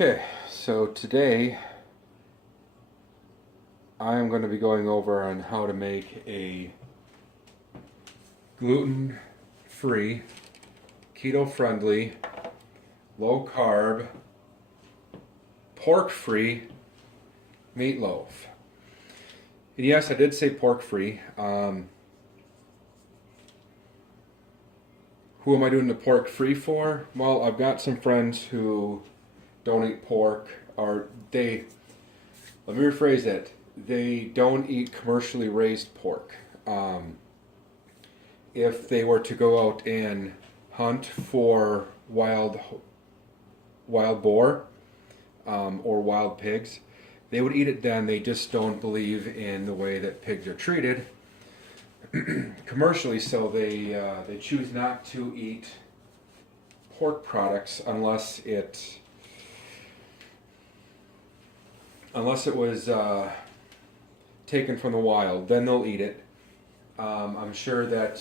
Okay, so today I'm going to be going over on how to make a gluten-free, keto-friendly, low-carb, pork-free meatloaf. And yes, I did say pork-free. Who am I doing the pork-free for? Well, I've got some friends who don't eat pork, or let me rephrase that. They don't eat commercially raised pork. If they were to go out and hunt for wild boar or wild pigs, they would eat it then. They just don't believe in the way that pigs are treated commercially, so they choose not to eat pork products unless it was taken from the wild. Then they'll eat it. I'm sure that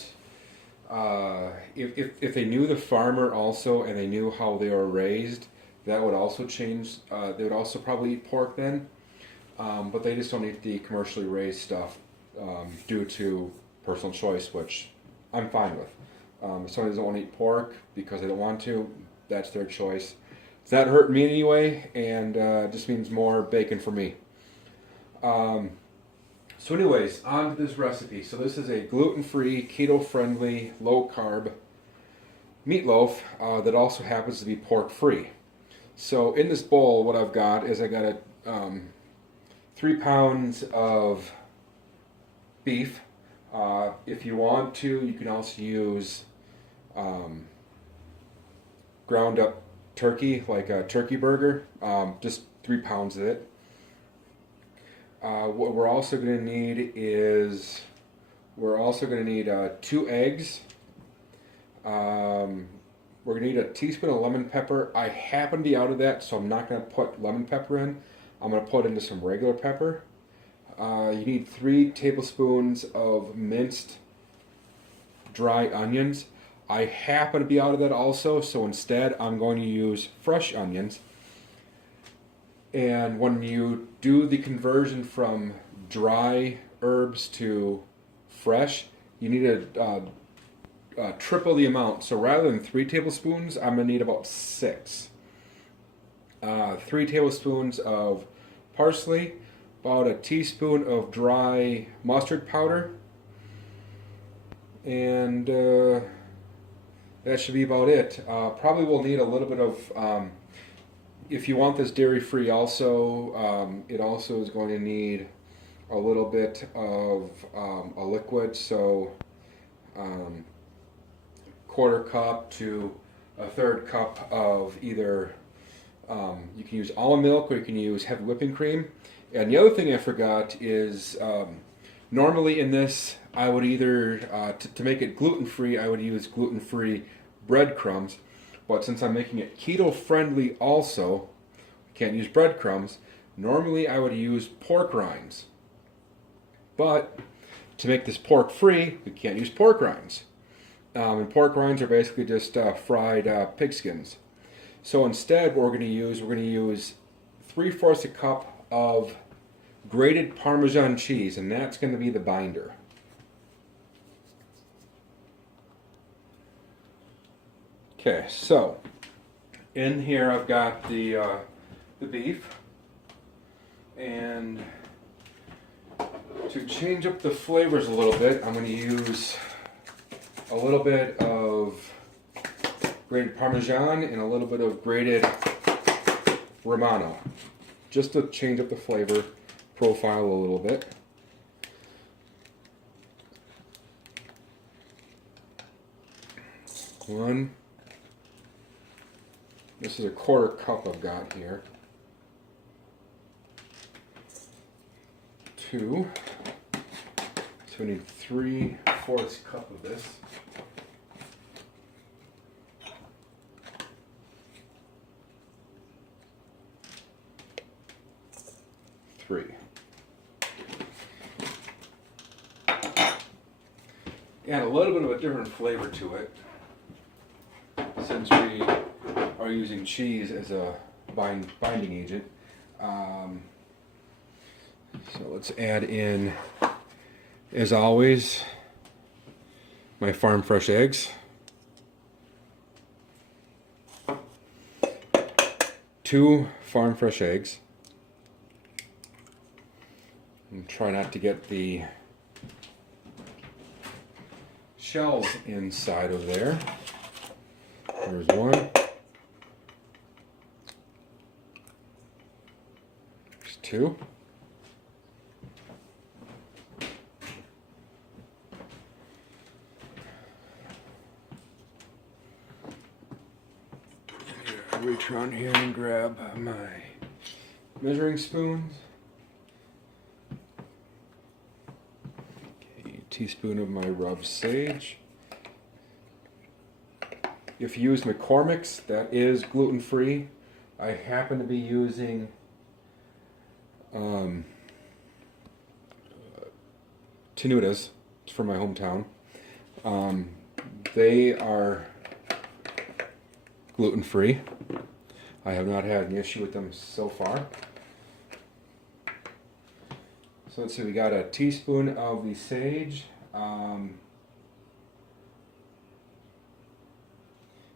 if they knew the farmer also and they knew how they were raised, that would also change. They would also probably eat pork then, but they just don't eat the commercially raised stuff due to personal choice, which I'm fine with. If somebody doesn't want to eat pork because they don't want to, that's their choice. It's not hurting me anyway, and it just means more bacon for me. So anyways, on to this recipe. So this is a gluten-free, keto-friendly, low-carb meatloaf that also happens to be pork-free. So in this bowl, what I've got is 3 pounds of beef. If you want to, you can also use ground up turkey, like a turkey burger, just 3 pounds of it. What we're also going to need is 2 eggs. We're going to need a teaspoon of lemon pepper. I happen to be out of that, so I'm not going to put lemon pepper in. I'm going to put into some regular pepper. You need 3 tablespoons of minced dry onions. I happen to be out of that also, so instead I'm going to use fresh onions. And when you do the conversion from dry herbs to fresh, you need to triple the amount. So rather than 3 tablespoons, I'm going to need about 6. 3 tablespoons of parsley, about a teaspoon of dry mustard powder, and that should be about it. Probably will need a little bit of, if you want this dairy-free also, it also is going to need a little bit of a liquid, so 1/4 cup to a 1/3 cup of either, you can use almond milk or you can use heavy whipping cream. And the other thing I forgot is, normally in this, I would either, to make it gluten-free, I would use gluten-free breadcrumbs. But since I'm making it keto-friendly also, can't use breadcrumbs, normally I would use pork rinds. But to make this pork-free, we can't use pork rinds. And pork rinds are basically just fried pig skins. So instead, what we're going to use 3/4 a cup of grated Parmesan cheese, and that's going to be the binder. Okay, so in here I've got the beef, and to change up the flavors a little bit, I'm going to use a little bit of grated Parmesan and a little bit of grated Romano, just to change up the flavor profile a little bit. One. This is a 1/4 cup I've got here. 2. So we need 3/4 cup of this. 3. Add a little bit of a different flavor to it, since we are using cheese as a binding agent. So let's add in, as always, my farm fresh eggs. 2 farm fresh eggs. And try not to get the shells inside of there. There's 1. There's 2. I'll reach around here and grab my measuring spoons. Okay, a teaspoon of my rubbed sage. If you use McCormick's, that is gluten-free. I happen to be using Tenutas. It's from my hometown. They are gluten-free. I have not had an issue with them so far. So let's see, we got a teaspoon of the sage.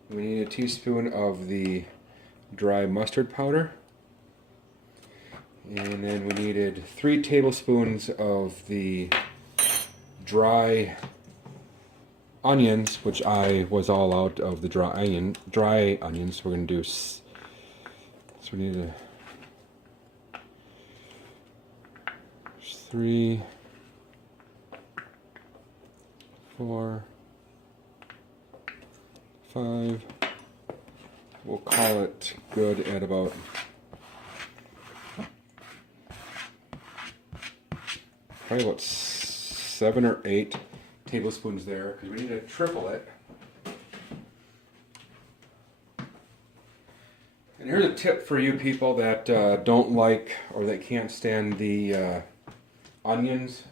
We need a teaspoon of the dry mustard powder. And then we needed 3 tablespoons of the dry onions, which I was all out of the dry onions. We're going to do, so we need 3, 4, 5. We'll call it good at about probably about 7 or 8 tablespoons there, because we need to triple it. And here's a tip for you people that don't like or that can't stand the onions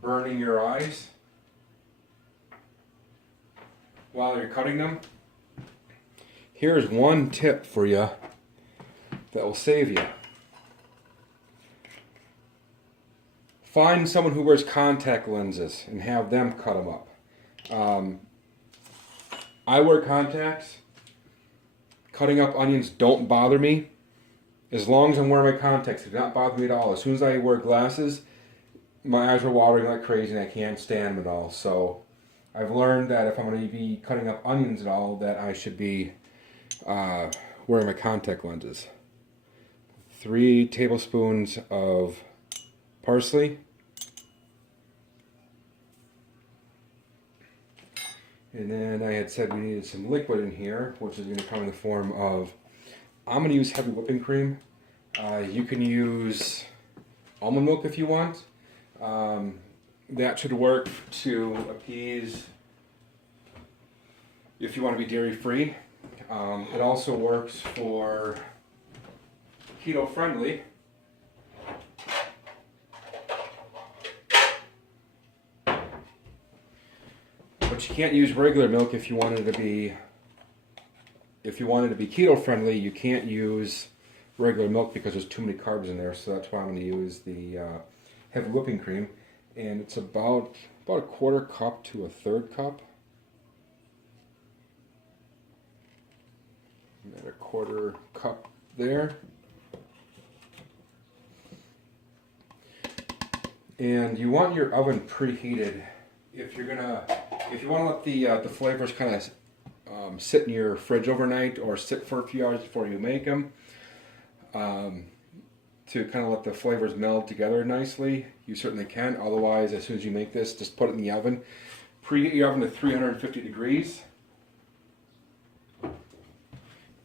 burning your eyes while you're cutting them. Here's one tip for you that will save you. Find someone who wears contact lenses and have them cut them up. I wear contacts. Cutting up onions don't bother me. As long as I'm wearing my contacts, it does not bother me at all. As soon as I wear glasses, my eyes are watering like crazy and I can't stand them at all. So I've learned that if I'm going to be cutting up onions at all, that I should be wearing my contact lenses. 3 tablespoons of parsley. And then I had said we needed some liquid in here, which is going to come in the form of, I'm going to use heavy whipping cream. You can use almond milk if you want. That should work to appease if you want to be dairy free. It also works for keto friendly. But you can't use regular milk if you wanted to be keto friendly. You can't use regular milk because there's too many carbs in there. So that's why I'm going to use the heavy whipping cream, and it's about a 1/4 cup to a 1/3 cup. And then a 1/4 cup there. And you want your oven preheated if you want to let the flavors kind of sit in your fridge overnight or sit for a few hours before you make them. To kind of let the flavors meld together nicely, you certainly can. Otherwise, as soon as you make this, just put it in the oven. Preheat your oven to 350 degrees.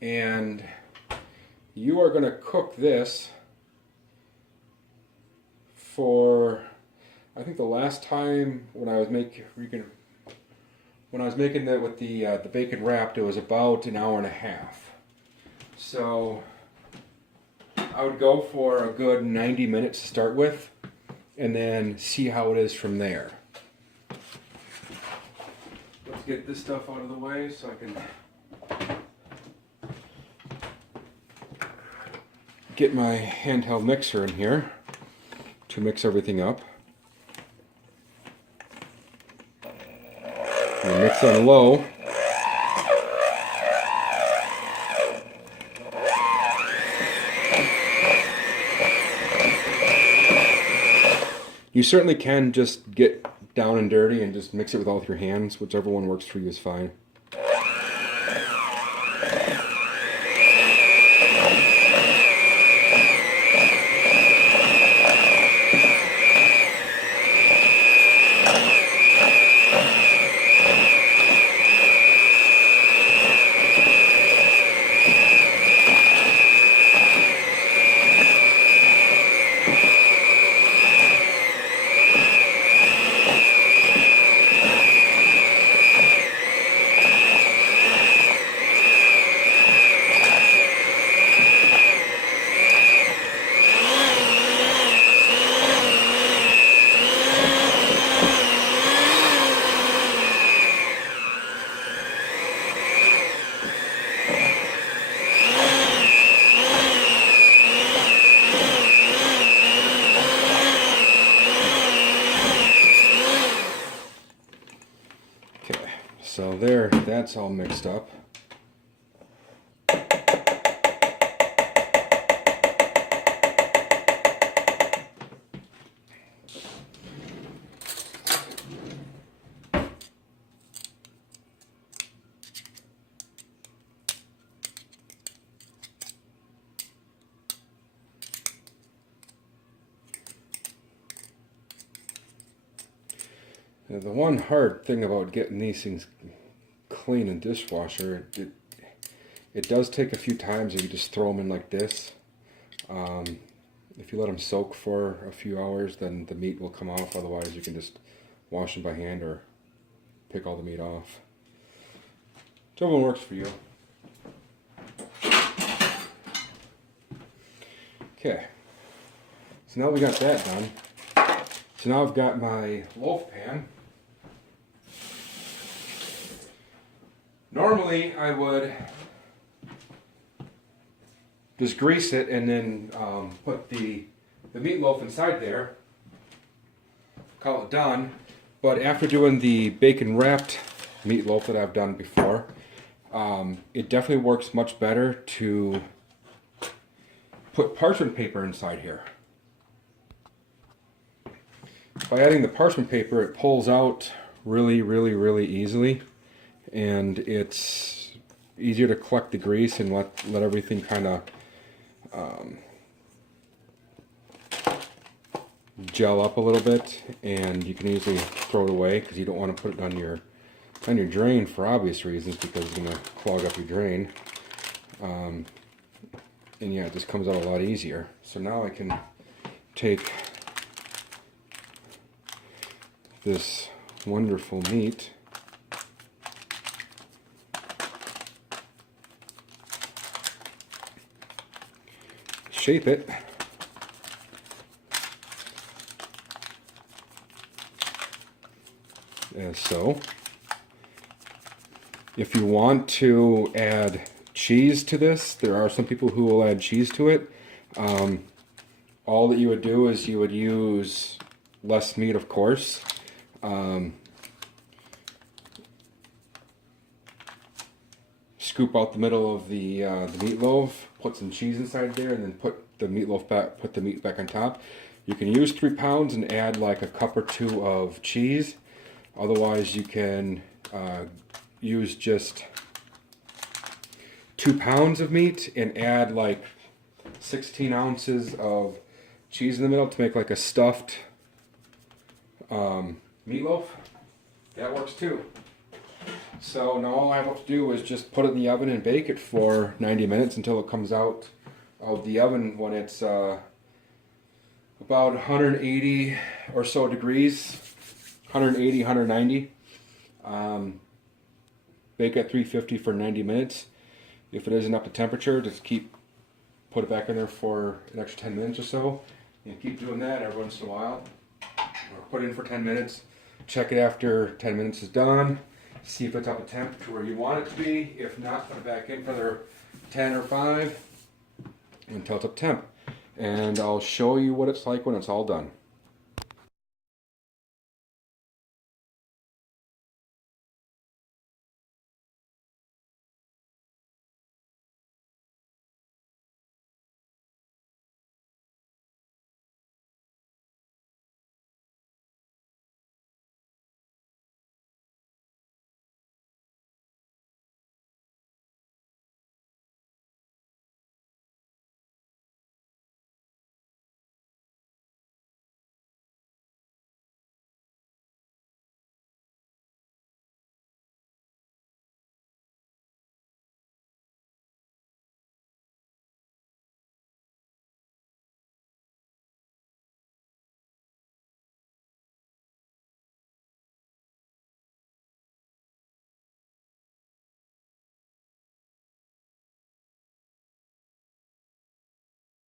And you are going to cook this for, I think the last time when I was making that with the bacon wrapped, it was about an hour and a half. So I would go for a good 90 minutes to start with, and then see how it is from there. Let's get this stuff out of the way so I can get my handheld mixer in here to mix everything up. And mix on low. You certainly can just get down and dirty and just mix it with all of your hands. Whichever one works for you is fine. So there, that's all mixed up. Now, the one hard thing about getting these things clean in dishwasher, it does take a few times if you just throw them in like this. If you let them soak for a few hours, then the meat will come off. Otherwise, you can just wash them by hand or pick all the meat off. Whichever one works for you. Okay, so now we got that done. So now I've got my loaf pan. Normally I would just grease it and then put the meatloaf inside there, call it done. But after doing the bacon wrapped meatloaf that I've done before, it definitely works much better to put parchment paper inside here. By adding the parchment paper, it pulls out really easily, and it's easier to collect the grease and let everything kind of gel up a little bit, and you can easily throw it away because you don't want to put it on your drain for obvious reasons, because it's going to clog up your drain. And yeah, it just comes out a lot easier. So now I can take this wonderful meat, shape it, as so. If you want to add cheese to this, there are some people who will add cheese to it. All that you would do is you would use less meat, of course. Scoop out the middle of the meatloaf, put some cheese inside there, and then put the meatloaf back. Put the meat back on top. You can use 3 pounds and add like a cup or 2 of cheese. Otherwise, you can use just 2 pounds of meat and add like 16 ounces of cheese in the middle to make like a stuffed meatloaf. That works too. So now all I have to do is just put it in the oven and bake it for 90 minutes until it comes out of the oven when it's about 180 or so degrees, 180, 190. Bake at 350 for 90 minutes. If it isn't up to temperature, just put it back in there for an extra 10 minutes or so, and keep doing that every once in a while. Or put it in for 10 minutes, check it after 10 minutes is done, see if it's up to temp to where you want it to be. If not, put it back in for another 10 or 5, until it's up temp. And I'll show you what it's like when it's all done.